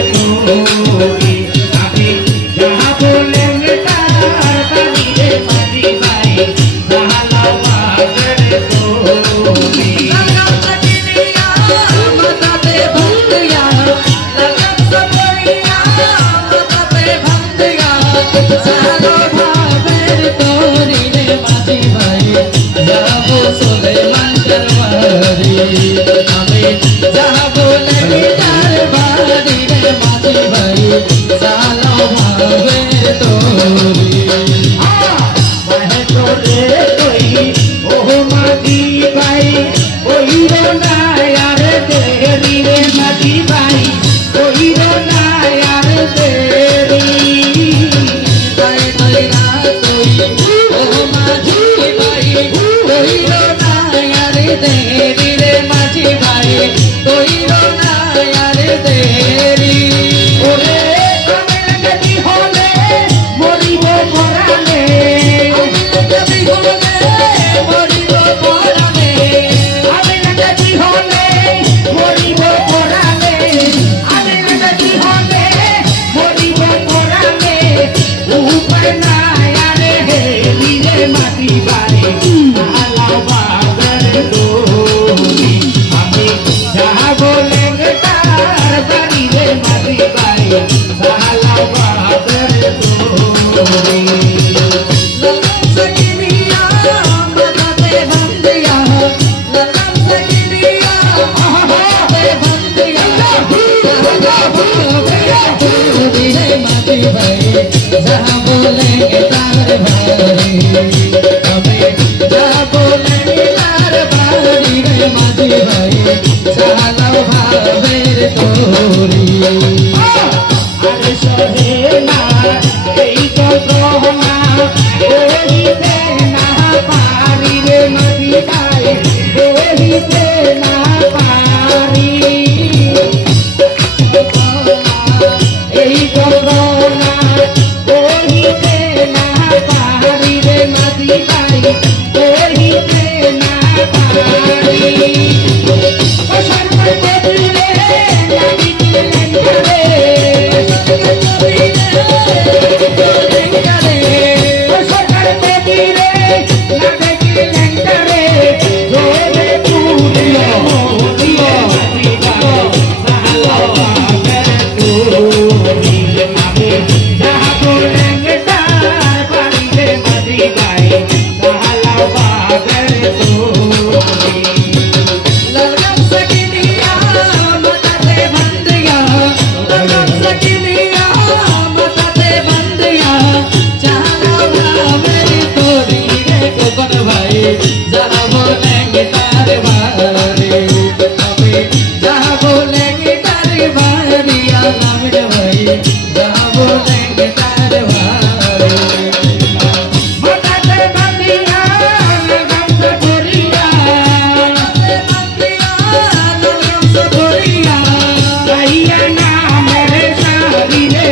তোরি আমি যাহা বলেন তার বাড়ি রে মাঝি ভাই জালাবাদের তোরি আমি যাহা বলে তার বাড়ি রে মাঝি ভাই জালো ভাবে তোরি বাহে তোরে কই ও মাঝি ভাই কইর না আর দেরি রে মাঝি ভাই কইর না আর দেরি তাই কইরা তুই ও মাঝি ভাই কইর না আর দেরি রে মাঝি ভাই কইর না আর দেরি ওরে আমি যদি হলে মরিব পরাণে আমি যদি হলে মরিব পরাণে আমি যদি হলে মরিব পরাণে আমি যদি হলে মরিব পরাণে উপায় নাই আরে হে রে মাটি বাড়ি জালাবাদের তোরি আমি যাহা বলেন তার বাড়ি রে মাটি বাড়ি জালাবাদের তোরি ললম সকিনিয়া মাথাতে বন্দিয়া ললম সকিনিয়া মাথাতে বন্দিয়া দিলে মাটি ভাই যাহা বলে তার ভাই আমি যাহা বলে তার বাড়ি রে মাটি ভাই জালো ভাবের তোরি আরে সহে না এই যন্ত্রণা করিতে না পারি রে মাটি ভাই করিতে না পারি এই যন্ত্রণা করিতে না পারি রে মাটি ভাই করিতে না পারি ও সর্বতে দিলে লাগি দিলেন করে ও সর্বতে দিলে লাগে দিলেন করে জোরে তুলিও দিও মাটি ভাই জালাবাদের তোরি আমি যাহা বলেন তার বাড়ি রে মাটি ভাই জালাবাদের তোরি ললম সকিনিয়া মাথাতে বন্দিয়া ললম সকিনিয়া মাথাতে বন্দিয়া জালো ভাবের তোরি রে কোকন ভাই যাহা বলে তার বাড়ি আমি যাহা বলে তার বাড়ি আলামিন ভাই যাহা বলে তার বাড়ি মাথাতে বাঁধিয়া গামছ করিয়া গাইয়া নামের সারি রে